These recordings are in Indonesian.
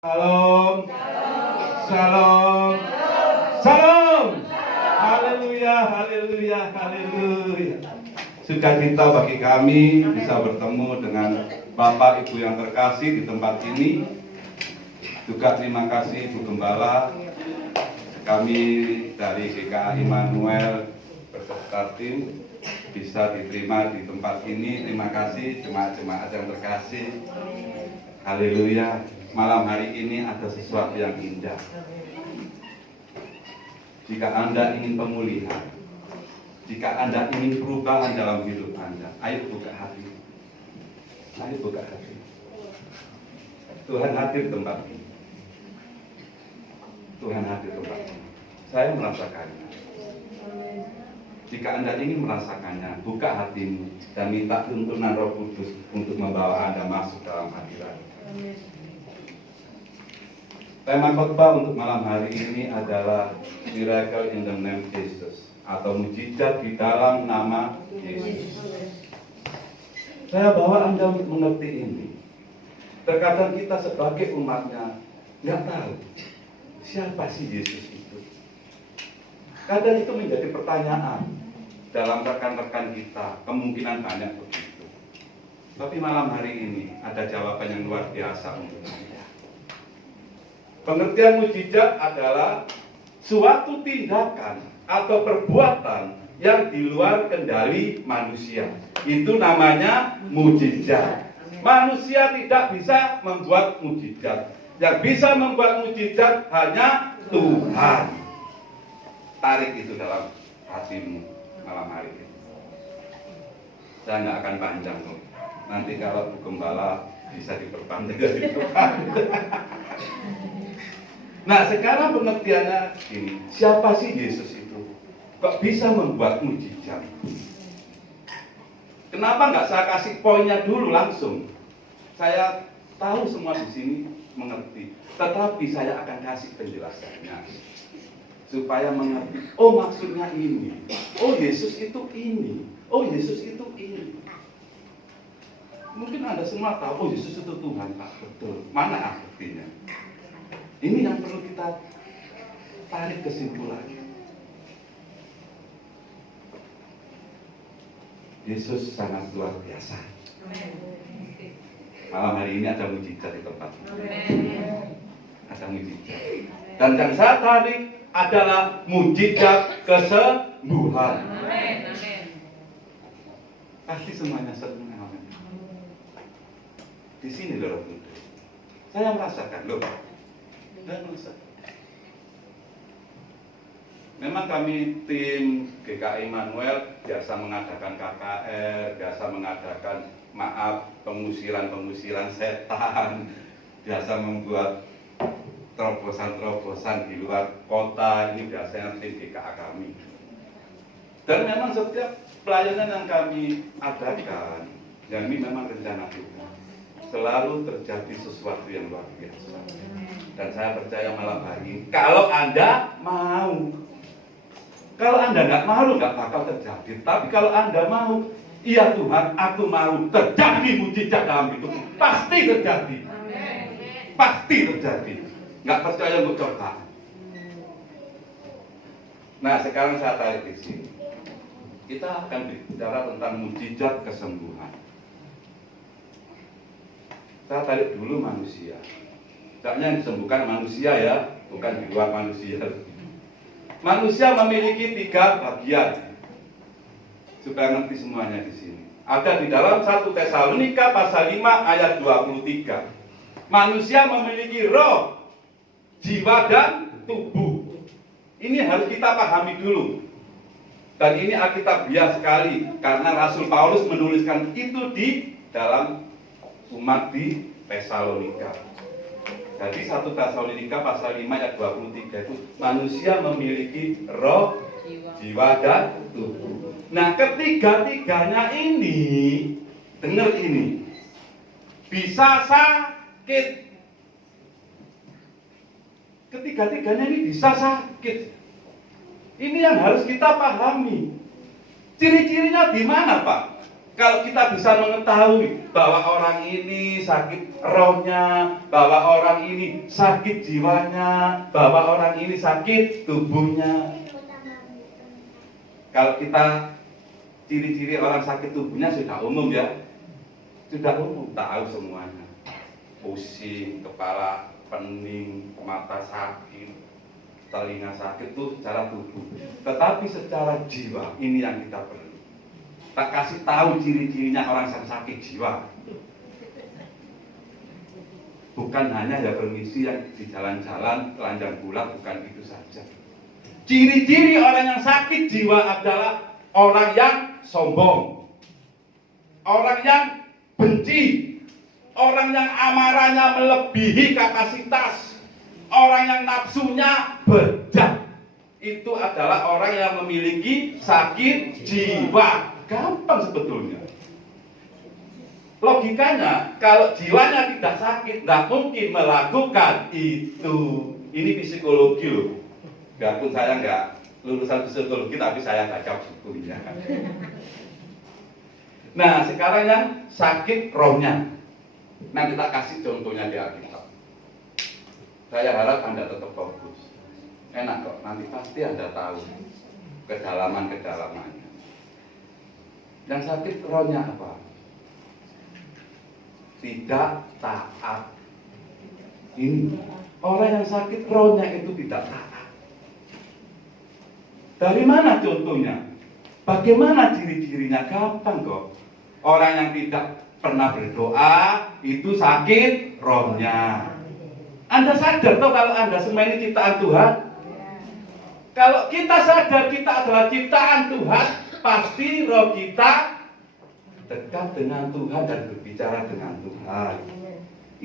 Shalom. Shalom. Shalom. Haleluya, haleluya, haleluya. Sukacita bagi kami bisa bertemu dengan Bapak Ibu yang terkasih di tempat ini. Juga terima kasih Bu Gembala. Kami dari GKA Immanuel beserta tim bisa diterima di tempat ini. Terima kasih jemaat-jemaat yang terkasih. Haleluya. Malam hari ini ada sesuatu yang indah. Jika Anda ingin pemulihan, jika Anda ingin perubahan dalam hidup Anda, ayo buka hati. Ayo buka hati. Tuhan hadir di tempat ini. Tuhan hadir di tempat ini. Saya merasakannya. Jika Anda ingin merasakannya, buka hatimu dan minta tuntunan Roh Kudus untuk membawa Anda masuk dalam hadirat. Tema khotbah untuk malam hari ini adalah Miracle in the Name Jesus, atau mujizat di dalam nama Yesus. Saya bawa Anda untuk mengerti ini. Terkadang kita sebagai umatnya nggak tahu siapa sih Yesus itu. Kadang itu menjadi pertanyaan dalam rekan-rekan kita, kemungkinan banyak begitu. Tapi malam hari ini ada jawaban yang luar biasa untuk Anda. Pengertian mujizat adalah suatu tindakan atau perbuatan yang di luar kendali manusia. Itu namanya mujizat. Manusia tidak bisa membuat mujizat. Yang bisa membuat mujizat hanya Tuhan. Tarik itu dalam hatimu malam hari ini. Saya nggak akan panjang loh. Nanti kalau Bu Gembala bisa diperpanjang dari Tuhan. Nah, sekarang pengertiannya ini, siapa sih Yesus itu? Kok bisa membuat mujizat? Kenapa nggak saya kasih poinnya dulu langsung? Saya tahu semua di sini mengerti, tetapi saya akan kasih penjelasannya supaya mengerti. Oh, maksudnya ini. Oh, Yesus itu ini. Oh, Yesus itu ini. Mungkin Anda semua tahu, oh Yesus itu Tuhan, Pak. Betul. Mana artinya? Ini yang perlu kita tarik kesimpulan. Yesus sangat luar biasa. Malam hari ini ada mujizat di tempat ini. Ada mujizat. Dan yang saya tarik adalah mujizat kesembuhan. Pasti semuanya semua. Di sini loh, saya merasakan loh. Memang kami tim GKA Immanuel biasa mengadakan KKR, biasa mengadakan pengusiran setan, biasa membuat terobosan-terobosan di luar kota. Ini biasanya tim GKA kami. Dan memang setiap pelayanan yang kami adakan, yang ini memang rencana Tuhan, selalu terjadi sesuatu yang luar biasa. Dan saya percaya malam hari ini, kalau Anda mau, kalau Anda nggak mau, nggak bakal terjadi. Tapi kalau Anda mau, iya Tuhan, aku mau terjadi mujizat dalam hidup, pasti terjadi. Pasti terjadi. Nggak percaya untuk coba. Nah, sekarang saya tarik di sini. Kita akan bicara tentang mujizat kesembuhan. Saya tarik dulu manusia. Caranya yang disembuhkan manusia ya, bukan di luar manusia. Manusia memiliki 3 bagian. Supaya ngerti semuanya di sini. Ada di dalam 1 Tesalonika pasal 5 ayat 23. Manusia memiliki roh, jiwa dan tubuh. Ini harus kita pahami dulu. Dan ini alkitabiah sekali karena Rasul Paulus menuliskan itu di dalam umat di Tesalonika. Jadi 1 Tesalonika pasal 5 ayat 23 itu manusia memiliki roh, jiwa dan tubuh. Nah, ketiga-tiganya ini, dengar ini, bisa sakit. Ketiga-tiganya ini bisa sakit. Ini yang harus kita pahami. Ciri-cirinya di mana, Pak? Kalau kita bisa mengetahui bahwa orang ini sakit rohnya, bahwa orang ini sakit jiwanya, bahwa orang ini sakit tubuhnya. Kalau kita ciri-ciri orang sakit tubuhnya sudah umum ya. Sudah umum, tahu semuanya. Pusing, kepala pening, mata sakit, telinga sakit itu secara tubuh. Tetapi secara jiwa ini yang kita perlu. Tak kasih tahu ciri-cirinya orang yang sakit jiwa. Bukan hanya ya permisi yang di jalan-jalan telanjang bulat, bukan itu saja. Ciri-ciri orang yang sakit jiwa adalah orang yang sombong, orang yang benci, orang yang amarahnya melebihi kapasitas, orang yang nafsunya bejat. Itu adalah orang yang memiliki sakit jiwa. Gampang sebetulnya. Logikanya, kalau jiwanya tidak sakit, tidak mungkin melakukan itu. Ini psikologi loh. Biarpun saya nggak lulusan psikologi, tapi saya baca bukunya. Nah, sekarang yang sakit rohnya. Nah, kita kasih contohnya di Alkitab. Saya harap Anda tetap fokus. Enak kok, nanti pasti Anda tahu kedalaman-kedalamannya. Yang sakit rohnya apa? Tidak taat. Ini orang yang sakit rohnya itu tidak taat. Dari mana contohnya? Bagaimana ciri-cirinya? Gampang kok. Orang yang tidak pernah berdoa itu sakit rohnya. Anda sadar toh kalau Anda semua ini ciptaan Tuhan? Kalau kita sadar kita adalah ciptaan Tuhan, pasti roh kita dekat dengan Tuhan dan berbicara dengan Tuhan.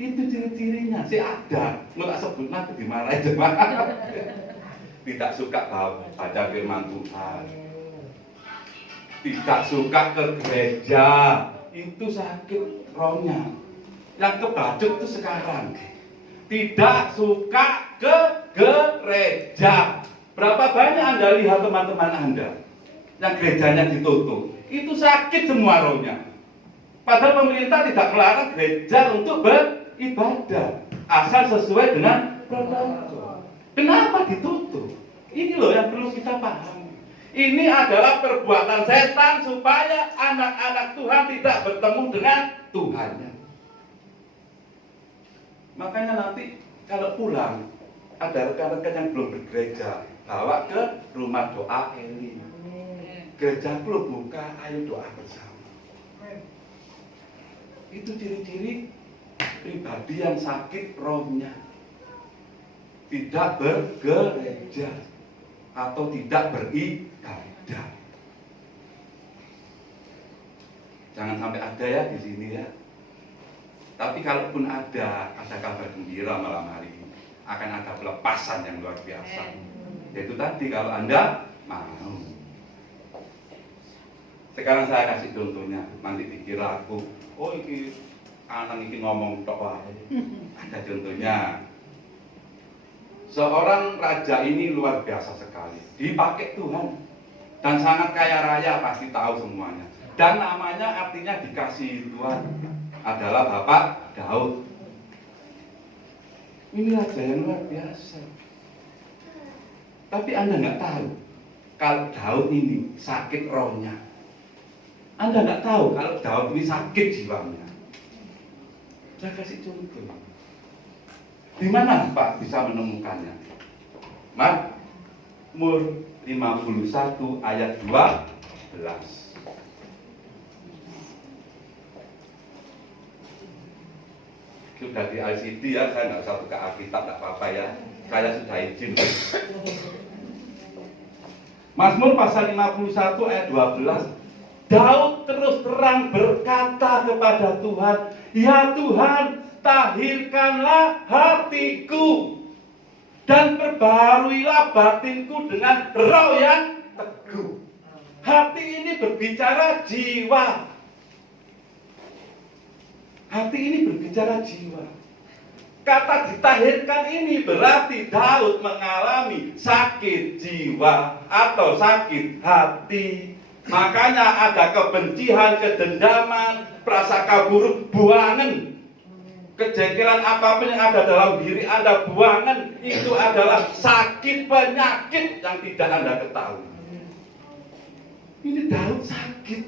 Itu ciri-cirinya. Si ada, mau tak sebut nanti dimarahin jemaat. Tidak suka baca firman Tuhan, tidak suka ke gereja, itu sakit rohnya. Yang kebacut itu sekarang tidak suka ke gereja. Berapa banyak Anda lihat teman-teman Anda yang gerejanya ditutup, itu sakit semua rohnya. Padahal pemerintah tidak melarang gereja untuk beribadah, asal sesuai dengan protokol. Kenapa ditutup? Ini loh yang perlu kita pahami. Ini adalah perbuatan setan supaya anak-anak Tuhan tidak bertemu dengan Tuhannya. Makanya nanti kalau pulang, ada rekan-rekan yang belum bergereja, bawa ke rumah doa Eli. Gereja belum buka, ayo doa bersama. Itu ciri-ciri pribadi yang sakit rohnya. Tidak bergereja atau tidak beribadah. Jangan sampai ada ya di sini ya. Tapi kalaupun ada kabar gembira malam hari ini, akan ada pelepasan yang luar biasa. Yaitu tadi kalau Anda mau. Sekarang saya kasih contohnya, nanti dikira aku, oh ini anak ini ngomong tok wae. Ada contohnya. Seorang raja ini luar biasa sekali, dipakai Tuhan dan sangat kaya raya, pasti tahu semuanya. Dan namanya artinya dikasihi Tuhan, adalah Bapak Daud. Ini raja yang luar biasa. Tapi Anda nggak tahu kalau Daud ini sakit rohnya. Anda nggak tahu kalau Daud ini sakit jiwanya. Saya kasih contoh. Di mana Pak bisa menemukannya? Mazmur 51 ayat 12. Sudah di ICD ya, saya nggak usah buka Alkitab, nggak apa-apa ya. Saya sudah izin. Mazmur pasal 51 ayat 12. Daud terus terang berkata kepada Tuhan, ya Tuhan, tahirkanlah hatiku dan perbaharuilah batinku dengan roh yang teguh. Hati ini berbicara jiwa. Hati ini berbicara jiwa. Kata ditahirkan ini berarti Daud mengalami sakit jiwa atau sakit hati. Makanya ada kebencian, kedendaman, prasangka buruk, buangan. Kejengkelan apapun yang ada dalam diri Anda, buangan. Itu adalah sakit penyakit yang tidak Anda ketahui. Ini Daud sakit.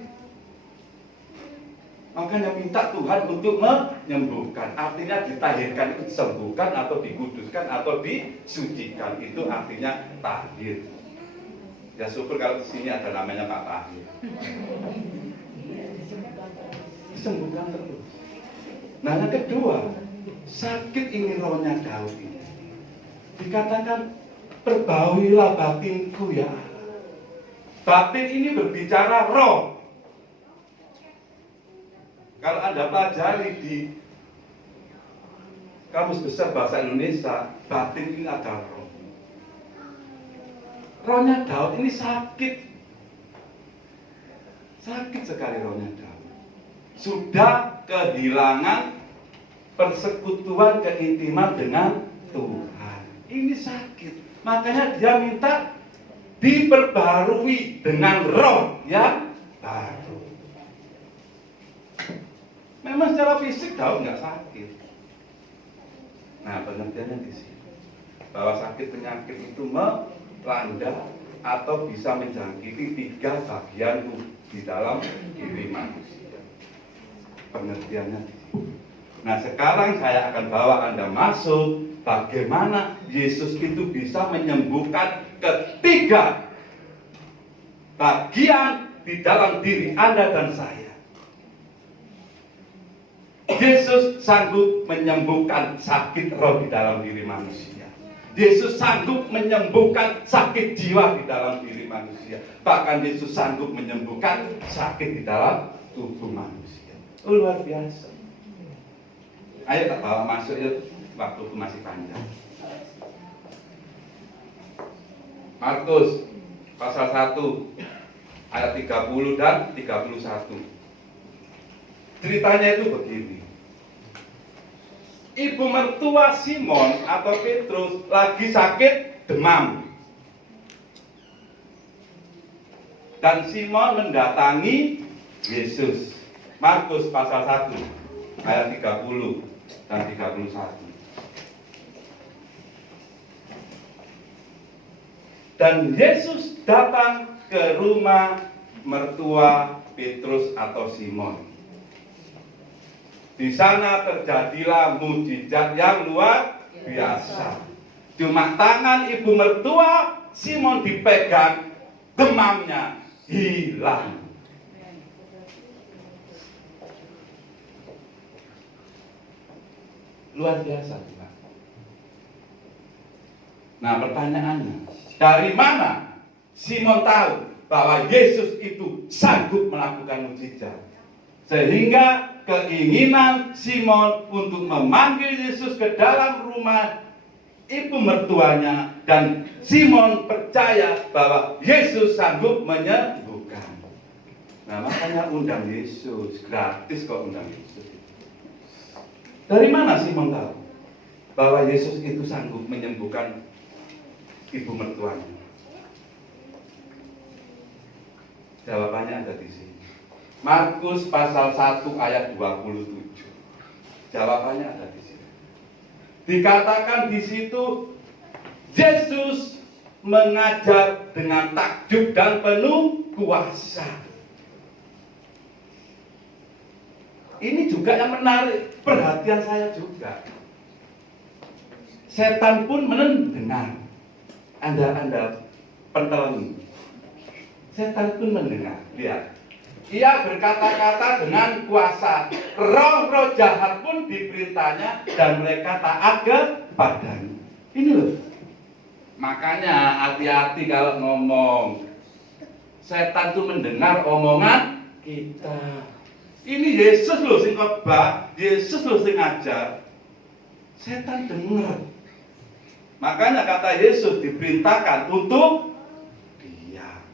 Makanya minta Tuhan untuk menyembuhkan. Artinya ditahirkan itu disembuhkan atau dikuduskan atau disucikan. Itu artinya tahir. Ya syukur kalau di sini ada namanya Pak Tahir. Disembuhkan terus. Nah, yang kedua, sakit ini rohnya Daud ini. Dikatakan, perbauilah batinku ya Allah. Batin ini berbicara roh. Kalau Anda pelajari di Kamus Besar Bahasa Indonesia, batin ini adalah roh. Rohnya Daud ini sakit. Sakit sekali rohnya Daud. Sudah kehilangan persekutuan keintiman dengan Tuhan. Ini sakit. Makanya dia minta diperbarui dengan roh yang baru. Memang secara fisik Daud nggak sakit. Nah, pengertiannya di sini bahwa sakit penyakit itu melanda atau bisa menjangkiti 3 bagian di dalam diri manusia. Pengertiannya di sini. Nah, sekarang saya akan bawa Anda masuk bagaimana Yesus itu bisa menyembuhkan 3 bagian di dalam diri Anda dan saya. Yesus sanggup menyembuhkan sakit roh di dalam diri manusia. Yesus sanggup menyembuhkan sakit jiwa di dalam diri manusia. Bahkan Yesus sanggup menyembuhkan sakit di dalam tubuh manusia. Luar biasa. Ayo kita bawa masuk yuk, waktu masih panjang. Markus pasal 1 ayat 30 dan 31. Ceritanya itu begini. Ibu mertua Simon atau Petrus lagi sakit demam. Dan Simon mendatangi Yesus. Markus pasal 1 ayat 30 dan 31. Dan Yesus datang ke rumah mertua Petrus atau Simon. Di sana terjadilah mujizat yang luar biasa. Cuma tangan ibu mertua Simon dipegang, demamnya hilang. Luar biasa, Pak. Nah, pertanyaannya, dari mana Simon tahu bahwa Yesus itu sanggup melakukan mujizat? Sehingga keinginan Simon untuk memanggil Yesus ke dalam rumah ibu mertuanya, dan Simon percaya bahwa Yesus sanggup menyembuhkan. Nah, makanya undang Yesus, gratis kok undang Yesus. Dari mana Simon tahu bahwa Yesus itu sanggup menyembuhkan ibu mertuanya? Jawabannya ada di sini. Markus pasal 1 ayat 27. Jawabannya ada di sini. Dikatakan di situ Yesus mengajar dengan takjub dan penuh kuasa. Ini juga yang menarik perhatian saya juga. Setan pun mendengar. Anda pentelan. Setan pun mendengar. Lihat. Ia berkata-kata dengan kuasa. Roh-roh jahat pun diperintahnya dan mereka taat kepadanya. Ini loh. Makanya hati-hati kalau ngomong. Setan itu mendengar omongan kita. Ini Yesus loh sing khotbah, Yesus loh sing ngajar. Setan dengar. Makanya kata Yesus diperintahkan untuk diam.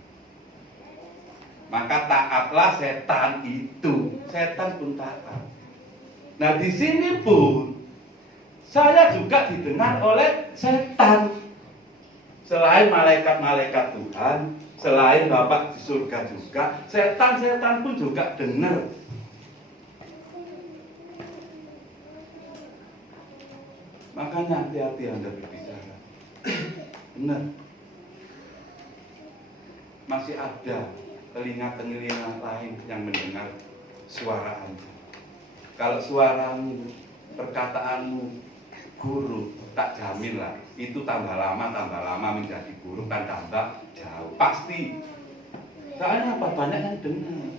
Maka taatlah setan itu. Setan pun taat. Nah, di sini pun saya juga didengar oleh setan. Selain malaikat-malaikat Tuhan, Selain Bapak di surga juga, setan-setan pun juga dengar. Makanya hati-hati Anda berbicara. Benar. Masih ada telinga-telinga lain yang mendengar suara Anda. Kalau suaramu, perkataanmu guru, tak jamin lah. Itu tambah lama menjadi guru kan tambah jauh. Pasti. Soalnya apa? Banyak yang dengar.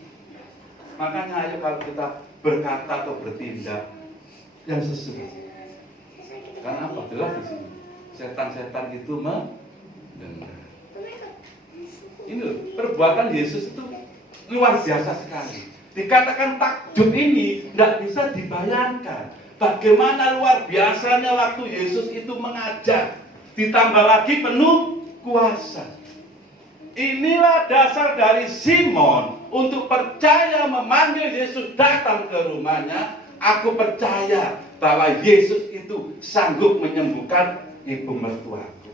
Makanya ayo kalau kita berkata atau bertindak yang sesuai. Karena apa? Jelas di sini. Setan-setan itu mendengar. Ini loh, perbuatan Yesus itu luar biasa sekali. Dikatakan takjub ini tidak bisa dibayangkan. Bagaimana luar biasanya waktu Yesus itu mengajar. Ditambah lagi penuh kuasa. Inilah dasar dari Simon untuk percaya memanggil Yesus datang ke rumahnya. Aku percaya bahwa Yesus itu sanggup menyembuhkan ibu mertuaku.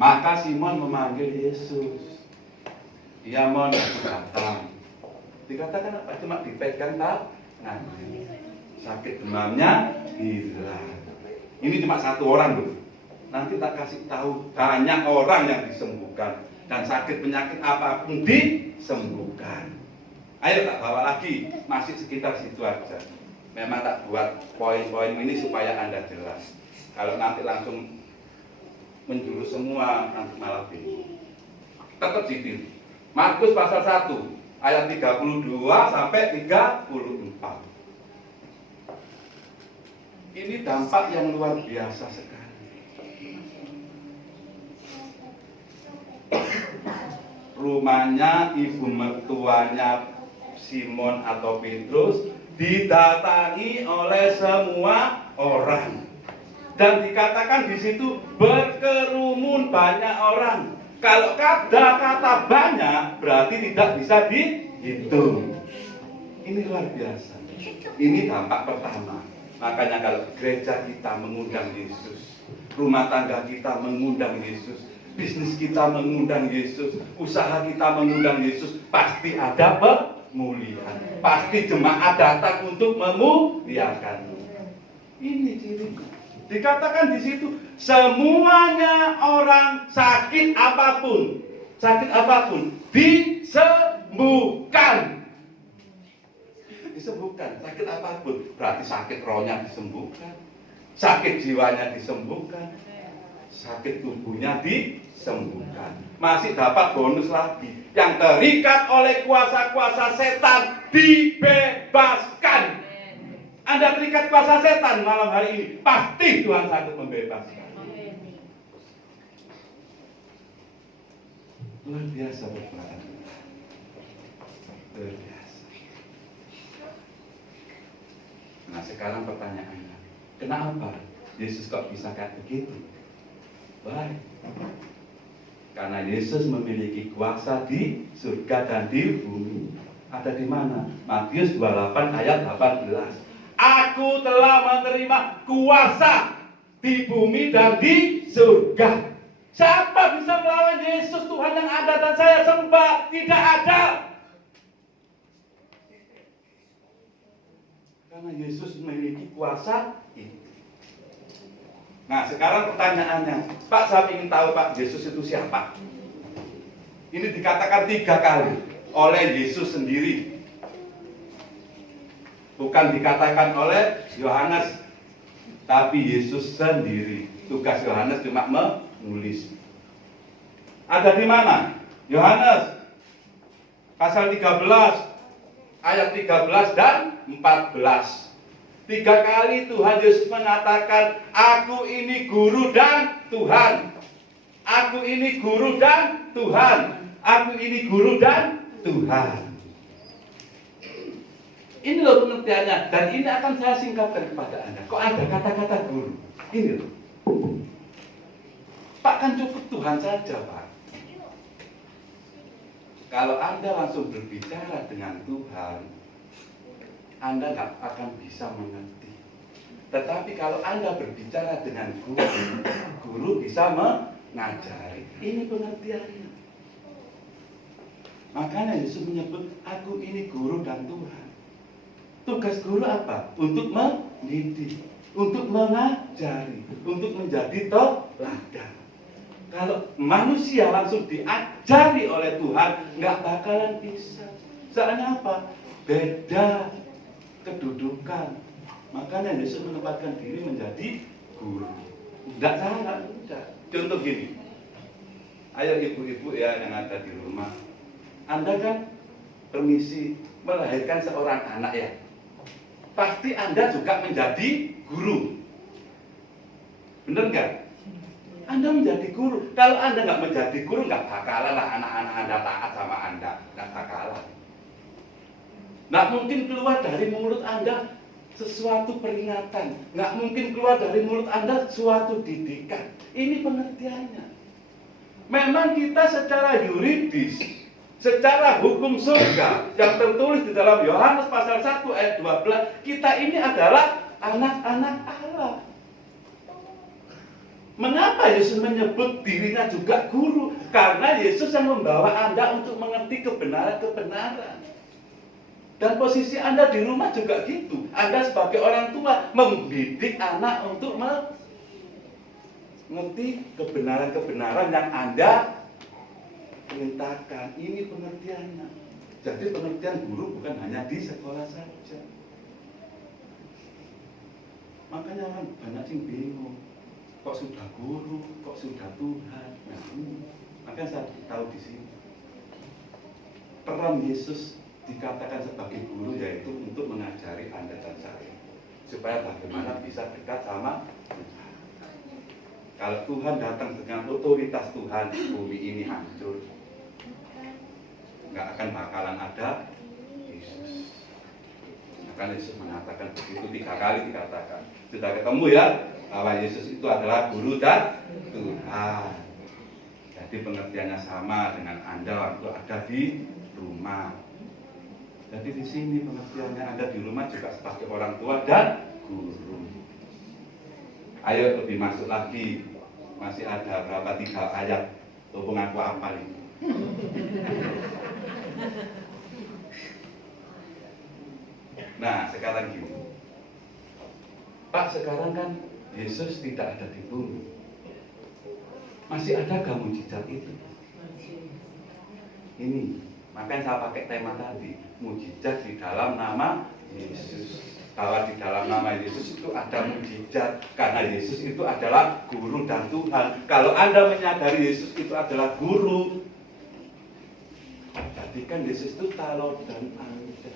Maka Simon memanggil Yesus. Dia mau datang. Dikatakan apa? Cuma dipegang tangan. Sakit demamnya hilang. Ini cuma satu orang loh. Nanti tak kasih tahu banyak orang yang disembuhkan dan sakit penyakit apapun disembuhkan. Ayo tak bawa lagi, masih sekitar situ aja. Memang tak buat poin-poin ini supaya Anda jelas. Kalau nanti langsung menjurus semua nanti malah bingung. Tetap situ. Markus pasal 1 ayat 32 sampai 34. Ini dampak yang luar biasa sekali. Rumahnya ibu mertuanya Simon atau Petrus didatangi oleh semua orang. Dan dikatakan di situ berkerumun banyak orang. Kalau kata banyak berarti tidak bisa dihitung. Ini luar biasa. Ini dampak pertama. Makanya kalau gereja kita mengundang Yesus, rumah tangga kita mengundang Yesus, bisnis kita mengundang Yesus, usaha kita mengundang Yesus, pasti ada pemulihan. Pasti jemaat datang untuk memuliakan. Ini cirinya. Dikatakan di situ semuanya orang sakit apapun disembuhkan. Disembuhkan, sakit apapun, berarti sakit rohnya disembuhkan, sakit jiwanya disembuhkan, sakit tubuhnya disembuhkan. Masih dapat bonus lagi, yang terikat oleh kuasa-kuasa setan dibebaskan. Anda terikat kuasa setan malam hari ini, pasti Tuhan sanggup membebaskan. Luar biasa perbuatan. Luar biasa. Nah sekarang pertanyaannya, kenapa Yesus kok bisa kayak begitu? Baik. Karena Yesus memiliki kuasa di surga dan di bumi. Ada di mana? Matius 28 ayat 18. Aku telah menerima kuasa di bumi dan di surga. Siapa bisa melawan Yesus Tuhan yang ada dan saya sembah? Tidak ada. Karena Yesus memiliki kuasa itu. Nah sekarang pertanyaannya, Pak saya ingin tahu Pak, Yesus itu siapa? Ini dikatakan 3 kali oleh Yesus sendiri. Bukan dikatakan oleh Yohanes, tapi Yesus sendiri. Tugas Yohanes cuma menulis. Ada di mana? Yohanes pasal 13 ayat 13 dan 14. 3 kali Tuhan Yesus mengatakan, aku ini guru dan Tuhan. Aku ini guru dan Tuhan. Aku ini guru dan Tuhan. Ini loh pengertiannya, dan ini akan saya singkatkan kepada Anda. Kok ada kata-kata guru? Ini loh. Pak kan cukup Tuhan saja Pak. Kalau Anda langsung berbicara dengan Tuhan, Anda nggak akan bisa mengerti. Tetapi kalau Anda berbicara dengan guru, guru bisa mengajari. Ini pengertiannya. Makanya Yesus menyebut, aku ini guru dan Tuhan. Tugas guru apa? Untuk mendidik, untuk mengajari, untuk menjadi teladan. Kalau manusia langsung diajari oleh Tuhan, nggak bakalan bisa. Soalnya apa? Beda kedudukan. Makanya Yesus menempatkan diri menjadi guru. Tidak salah, tidak. Contoh gini, ayo ibu-ibu ya yang ada di rumah, Anda kan permisi melahirkan seorang anak ya, pasti Anda juga menjadi guru, benar nggak? Anda menjadi guru. Kalau Anda nggak menjadi guru, nggak bakalan lah anak-anak Anda taat sama Anda, nggak bakalan. Nggak mungkin keluar dari mulut Anda sesuatu peringatan, nggak mungkin keluar dari mulut Anda suatu didikan. Ini pengertiannya. Memang kita secara yuridis, secara hukum surga yang tertulis di dalam Yohanes pasal 1 ayat 12, kita ini adalah anak-anak Allah. Mengapa Yesus menyebut dirinya juga guru? Karena Yesus yang membawa Anda untuk mengerti kebenaran-kebenaran. Dan posisi Anda di rumah juga gitu. Anda sebagai orang tua mendidik anak untuk mengerti kebenaran-kebenaran yang Anda perintahkan. Ini pengertiannya. Jadi pengertian guru bukan hanya di sekolah saja. Makanya orang banyak yang bingung. Kok sudah guru, kok sudah Tuhan. Nah, makanya saya tahu di sini. Peran Yesus dikatakan sebagai guru yaitu untuk mengajari Anda dan saya. Supaya bagaimana bisa dekat sama Tuhan. Kalau Tuhan datang dengan otoritas Tuhan, bumi ini hancur. Nggak akan bakalan ada Yesus. Maka Yesus mengatakan begitu 3 kali dikatakan. Sudah ketemu ya bahwa Yesus itu adalah guru dan Tuhan. Jadi pengertiannya sama dengan Anda waktu ada di rumah. Jadi di sini pengertiannya Anda di rumah juga sebagai orang tua dan guru. Ayo lebih masuk lagi. Masih ada berapa 3 ayat. Tolong aku hafal ini. Nah sekarang gini, Pak, sekarang kan Yesus tidak ada di bumi. Masih ada gak mujizat itu? Ini, makanya saya pakai tema tadi, mujizat di dalam nama Yesus. Bahwa di dalam nama Yesus itu ada mujizat, karena Yesus itu adalah guru dan Tuhan. Kalau Anda menyadari Yesus itu adalah guru, jadikan Yesus itu teladan Anda.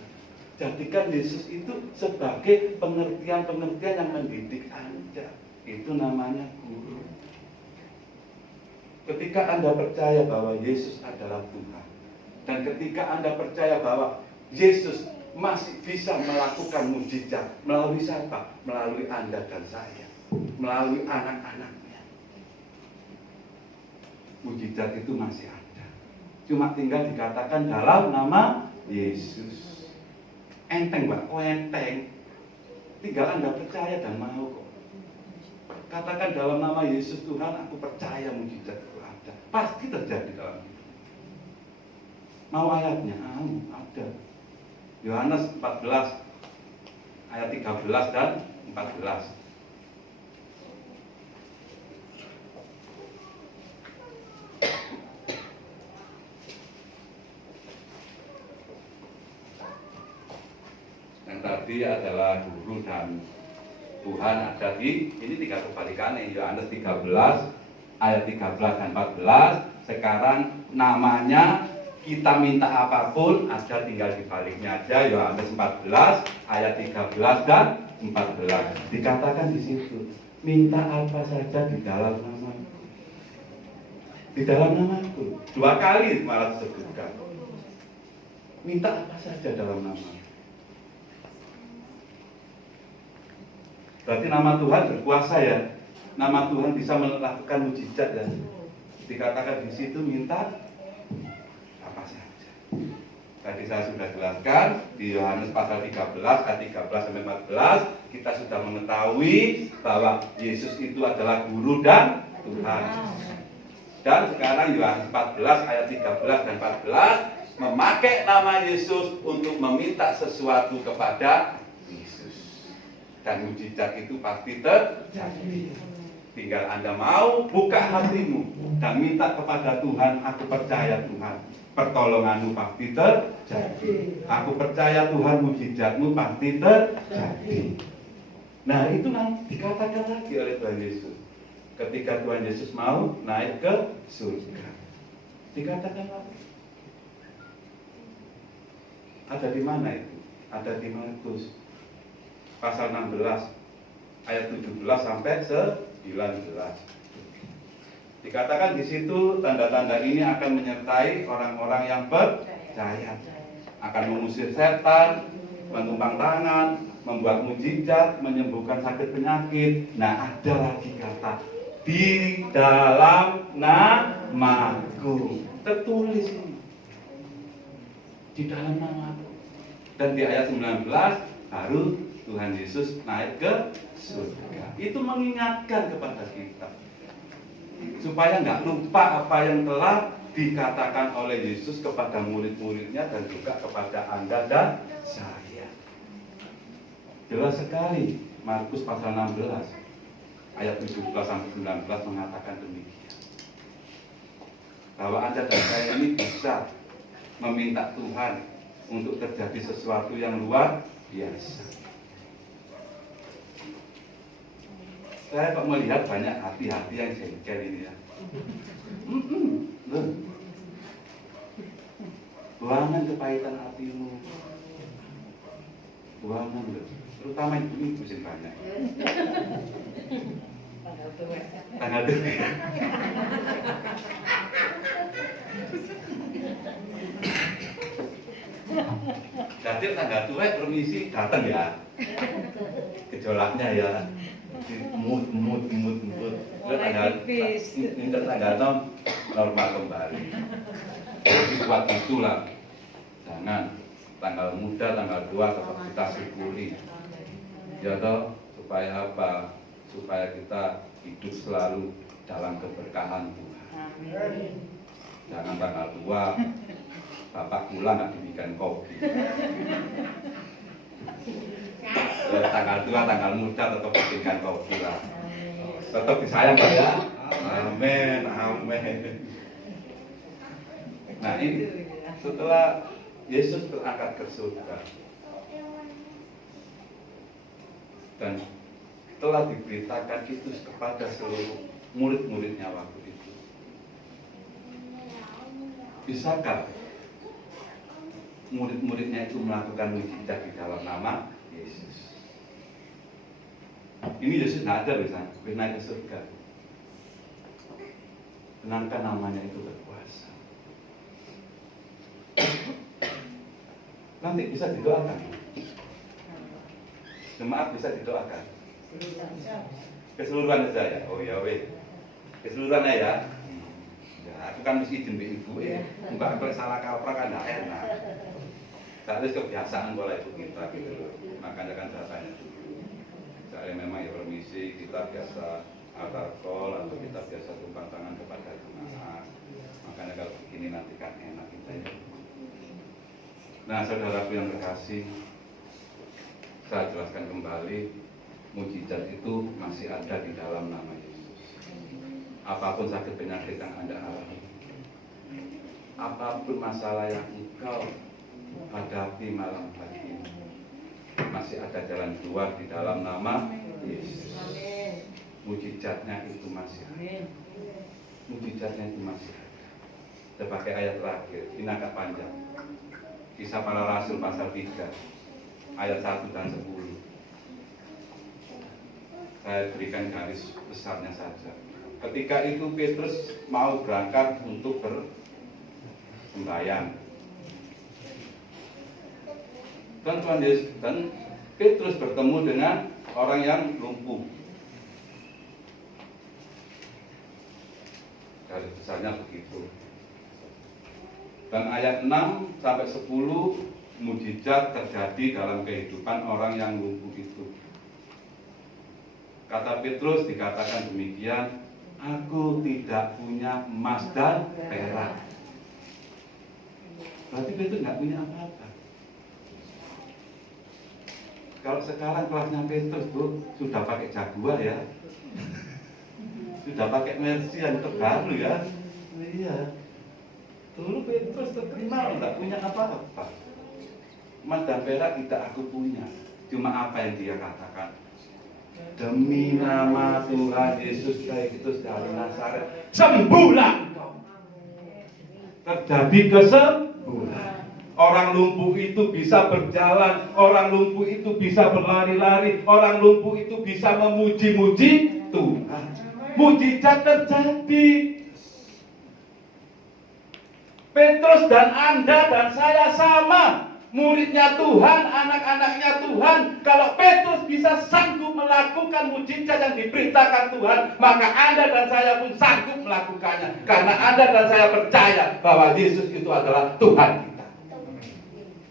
Jadikan Yesus itu sebagai pengertian-pengertian yang mendidik Anda. Itu namanya guru. Ketika Anda percaya bahwa Yesus adalah Tuhan, dan ketika Anda percaya bahwa Yesus masih bisa melakukan mujizat melalui siapa? Melalui Anda dan saya, melalui anak-anaknya. Mujizat itu masih ada. Cuma tinggal dikatakan dalam nama Yesus. Enteng Pak, enteng. Tinggal Anda percaya dan mau kok. Katakan dalam nama Yesus Tuhan, aku percaya mujizat itu ada. Pasti terjadi dalam hidup. Mau ayatnya? Ada. Yohanes 14 ayat 13 dan 14. Yang tadi adalah guru dan Tuhan ada di ini 3 kebalikannya. Yohanes 13 ayat 13 dan 14. Sekarang namanya kita minta apapun ada tinggal dibaliknya aja. Yohanes 14 ayat 13 dan 14. Dikatakan di situ, minta apa saja di dalam namaku. Di dalam namaku. 2 kali malah disebutkan. Minta apa saja dalam namaku. Berarti nama Tuhan berkuasa ya. Nama Tuhan bisa melakukan mujizat ya. Dikatakan di situ minta apa saja. Tadi saya sudah jelaskan di Yohanes pasal 13 ayat 13 sampai 14 kita sudah mengetahui bahwa Yesus itu adalah guru dan Tuhan. Dan sekarang Yohanes 14 ayat 13 dan 14 memakai nama Yesus untuk meminta sesuatu kepada Yesus. Dan mujizat itu pasti terjadi. Tinggal Anda mau buka hatimu dan minta kepada Tuhan, aku percaya Tuhan, pertolonganmu pasti terjadi. Aku percaya Tuhan, mujizatmu pasti terjadi. Nah, itu nanti dikatakan lagi oleh Tuhan Yesus. Ketika Tuhan Yesus mau naik ke surga, dikatakan lagi. Ada di mana itu? Ada di Markus pasal 16 ayat 17 sampai 19. Dikatakan di situ tanda-tanda ini akan menyertai orang-orang yang percaya, akan mengusir setan, menumpang tangan, membuat mujizat, menyembuhkan sakit penyakit. Nah, ada lagi kata di dalam namaku, tertulis ini di dalam namaku. Dan di ayat 19 baru Tuhan Yesus naik ke surga. Itu mengingatkan kepada kita supaya nggak lupa apa yang telah dikatakan oleh Yesus kepada murid-muridnya dan juga kepada Anda dan saya. Jelas sekali Markus pasal 16 ayat 17 sampai 19 mengatakan demikian. Bahwa Anda dan saya ini bisa meminta Tuhan untuk terjadi sesuatu yang luar biasa. Saya kok melihat banyak hati-hati yang jengkel ini ya. Buangan kepahitan hatimu. Buangan loh. Terutama ibu sih banyak. Tanggal tua. Jadi tanggal tua permisi datang ya. Gejolaknya ya. Mut. Tanggal 6 normal kembali. Jadi buat itulah. Jangan tanggal muda, tanggal 2 tetap kita syukuri. Ya toh, supaya apa? Supaya kita hidup selalu dalam keberkahan Tuhan. Jangan tanggal 2 Bapak pulang nggak dibikin kopi. Ya, tanggal 2, tanggal muda tetap bikinkan kopi lah. Tetap disayang Pak ya. Amin, amin. Nah ini setelah Yesus terangkat ke surga dan telah diberitakan itu kepada seluruh murid-muridnya waktu itu. Bisakah murid-muridnya itu melakukan mujizat di dalam nama Yesus? Ini Yesus tidak ada bisa naik ke surga. Benarkah namanya itu berkuasa? Nanti bisa didoakan. Jemaat bisa didoakan. Keseluruhan saja ya. Oh ya weh. Keseluruhannya ya. Ya, aku kan mesti izin ibu ya. Mbak kalau salah kaprah kan tidak enak. Tapi kebiasaan pola ibu kita gitu loh. Makanya kan datanya dulu. Saya memang ya permisi, kita biasa altar call atau kita biasa tumpang tangan kepada jemaat. Makanya kalau begini nanti kan enak kita ya. Nah, saudaraku yang terkasih, saya jelaskan kembali, mujizat itu masih ada di dalam nama Yesus. Apapun sakit penyakit yang Anda alami, apapun masalah yang engkau hadapi malam hari ini, masih ada jalan keluar di dalam nama Yesus. Mujizatnya itu masih ada. Mujizatnya itu masih ada. Kita pakai ayat terakhir, ini agak panjang. Kisah Para Rasul pasal 3 ayat 1 dan 10. Saya berikan garis besarnya saja. Ketika itu Petrus mau berangkat untuk bersembahyang. Dan Tuhan Yesus dan Petrus bertemu dengan orang yang lumpuh. Garis besarnya begitu. Dan ayat 6 sampai 10 mujizat terjadi dalam kehidupan orang yang lumpuh itu. Kata Petrus dikatakan demikian, aku tidak punya emas dan perak. Berarti Petrus nggak punya apa-apa. Kalau sekarang kelasnya Petrus tuh sudah pakai Jaguar ya, sudah pakai Mercy yang terbaru ya. Iya. Dulu Petrus terkenal nggak punya apa-apa. Emas dan perak tidak aku punya. Cuma apa yang dia katakan? Demi nama Tuhan Yesus Kristus dari Nazaret, sembuhlah engkau. Terjadi kesembuhan. Orang lumpuh itu bisa berjalan, orang lumpuh itu bisa berlari-lari, orang lumpuh itu bisa memuji-muji Tuhan. Mujizat terjadi. Petrus dan Anda dan saya sama. Muridnya Tuhan, anak-anaknya Tuhan. Kalau Petrus bisa sanggup melakukan mujizat yang diperintahkan Tuhan, maka Anda dan saya pun sanggup melakukannya. Karena Anda dan saya percaya bahwa Yesus itu adalah Tuhan kita.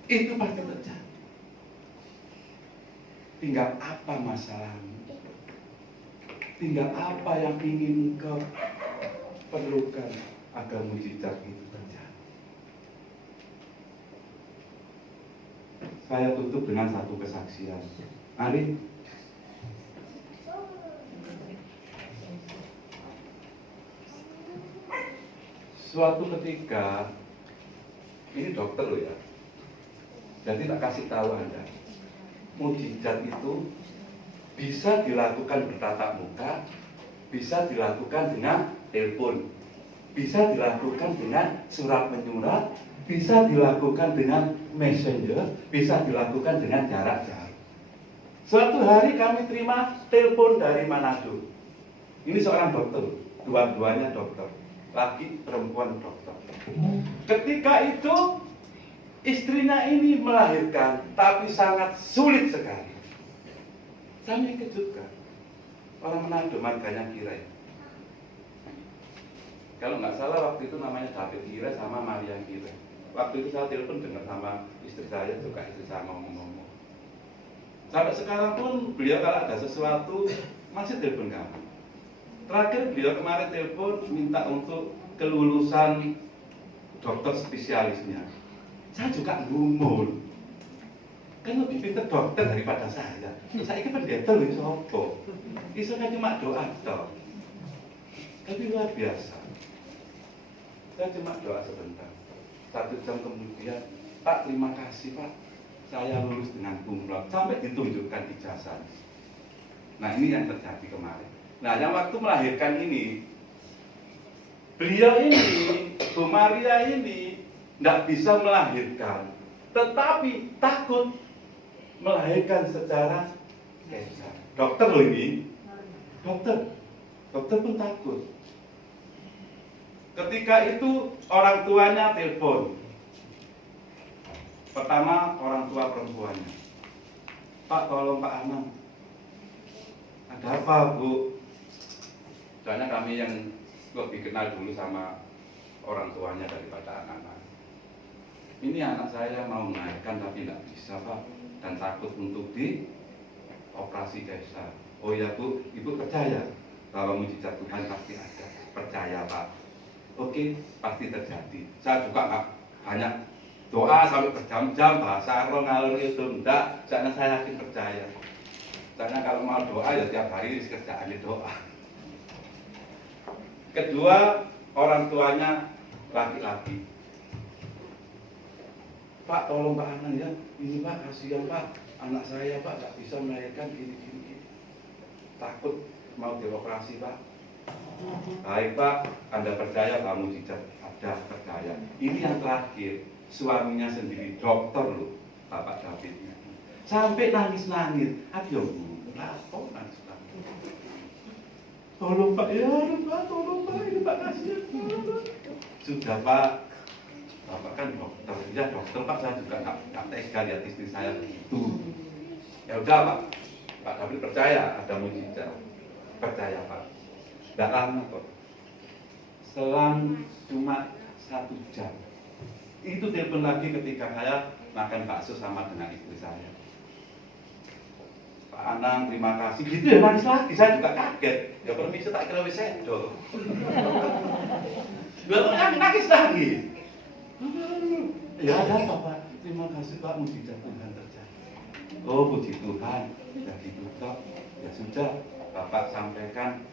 Itu pasti terjadi. Tinggal apa masalahmu? Tinggal apa yang ingin engkau perlukan agar mujizat itu terjadi. Saya tutup dengan satu kesaksian. Mari. Suatu ketika, ini dokter loh ya. Jadi tak kasih tahu Anda, mujizat itu bisa dilakukan bertatap muka, bisa dilakukan dengan telepon, bisa dilakukan dengan surat menyurat, bisa dilakukan dengan messenger, bisa dilakukan dengan jarak jauh. Suatu hari kami terima telepon dari Manado. Ini seorang dokter, dua-duanya dokter, laki perempuan dokter. Ketika itu istrinya ini melahirkan, tapi sangat sulit sekali. Kami kejutkan. Orang Manado marganya Kirai. Kalau nggak salah waktu itu namanya David Kirai sama Maria Kirai. Waktu itu saya telepon dengar sama istri saya, juga istri saya ngomong-ngomong. Sampai sekarang pun beliau kalau ada sesuatu masih telepon kami. Terakhir beliau kemarin telepon minta untuk kelulusan dokter spesialisnya. Saya juga ngumul. Kan lebih pintar dokter daripada saya. Saya ini pendeta loh, sopo. Isinya cuma doa toh. Tapi luar biasa. Saya cuma doa sebentar. 1 jam kemudian, Pak terima kasih Pak, saya lulus dengan kumlot, sampai ditunjukkan ijazah. Nah ini yang terjadi kemarin. Nah yang waktu melahirkan ini, beliau ini, Bu Maria ini, tidak bisa melahirkan, tetapi takut melahirkan secara kejam. Dokter loh ini, dokter pun takut. Ketika itu orang tuanya telepon. Pertama orang tua perempuannya. Pak tolong Pak Anam. Ada apa Bu? Soalnya kami yang lebih kenal dulu sama orang tuanya daripada anak-anak. Ini anak saya mau melahirkan tapi tidak bisa Pak. Dan takut untuk di operasi keiser. Oh ya Bu, Ibu percaya bahwa mujizat Tuhan pasti ada. Percaya Pak. Oke, pasti terjadi. Saya juga nggak banyak doa sampai berjam-jam, bahasa roh ngalur itu enggak. Karena saya yakin percaya. Karena kalau mau doa ya tiap hari kerjaannya doa. Kedua, orang tuanya laki-laki. Pak, tolong Pak Anang ya. Ini Pak, kasihan Pak. Anak saya Pak nggak bisa melahirkan gini. Takut mau dioperasi Pak. Baik Pak, Anda percaya bahwa mujizat ada, percaya. Ini yang terakhir, suaminya sendiri dokter loh, Bapak Davidnya. Sampai nangis-nangis. Aduh Bu, kok nangis-nangis. Tolong Pak, ya Pak, tolong Pak, ini Pak kasihan. Sudah Pak, Bapak kan dokter, ya dokter Pak, saya juga nggak tega lihat istri saya begitu. Ya udah Pak, Pak David percaya ada mujizat, percaya Pak. Tidak lama kok. Selang cuma 1 jam. Itu telepon lagi ketika saya makan bakso sama dengan istri saya. Pak Anang terima kasih. Gitu ya nangis lagi. Saya juga kaget. Ya permisi tak kira wis sedo. Lalu nangis lagi. Ya ada apa Pak? Terima kasih Pak, mujizat Tuhan terjadi. Oh puji Tuhan, jadi toh. Ya sudah, Bapak sampaikan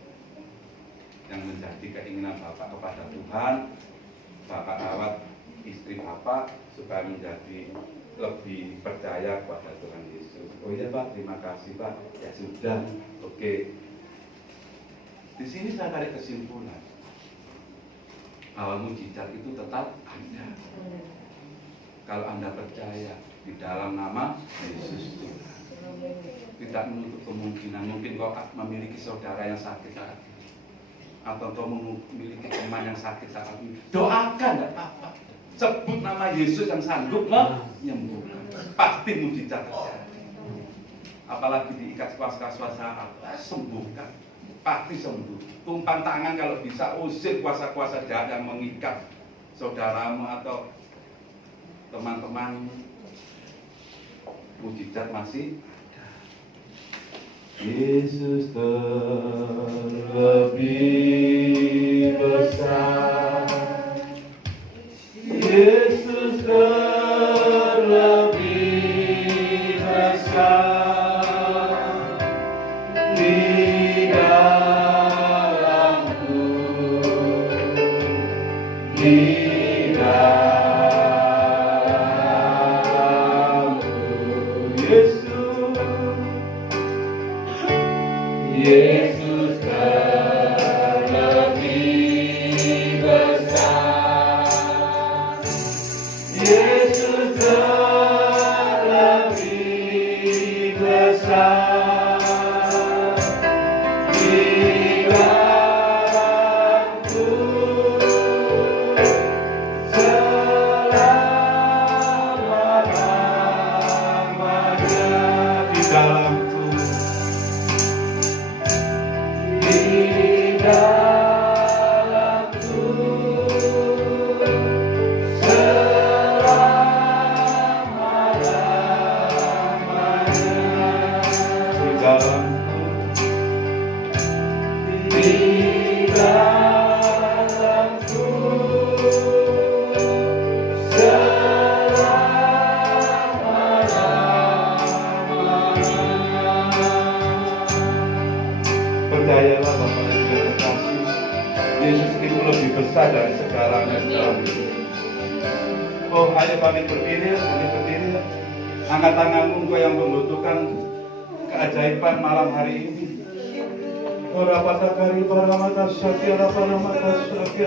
yang menjadi keinginan Bapak kepada Tuhan. Bapak rawat istri Bapak supaya menjadi lebih percaya kepada Tuhan Yesus. Oh iya Pak, terima kasih Pak. Ya sudah, oke. Di sini saya tarik kesimpulan bahwa mujizat itu tetap ada. Kalau Anda percaya di dalam nama Yesus Tuhan, tidak menutup kemungkinan. Mungkin kau memiliki saudara yang sakit saat ini, atau kau memiliki teman yang sakit saat ini, doakan, tidak apa-apa. Sebut nama Yesus yang sanggup menyembuhkan. Pasti mujizat terjadi. Apalagi diikat kuasa-kuasa sembuhkan. Pasti sembuh. Tumpang tangan kalau bisa, usir kuasa-kuasa jahat yang mengikat saudaramu atau teman-teman. Mujizat masih ada. Yesus terlebih besar, Yesus terlebih besar di dalamku, di Yesus terlebih besar, Yesus terlebih besar di dalamku, selama-lamanya di dalamku. Di dalamku selama-lamanya, di dalamku, di dalamku selama-lamanya. Percayalah Bapak yang terkasih, Yesus itu lebih besar dari segalanya dalam hidup. Oh, ayo kami berdiri. Angkat tanganmu, engkau yang membutuhkan keajaiban malam hari ini. Oh, rapat kari para mata sakya, para mata sakya.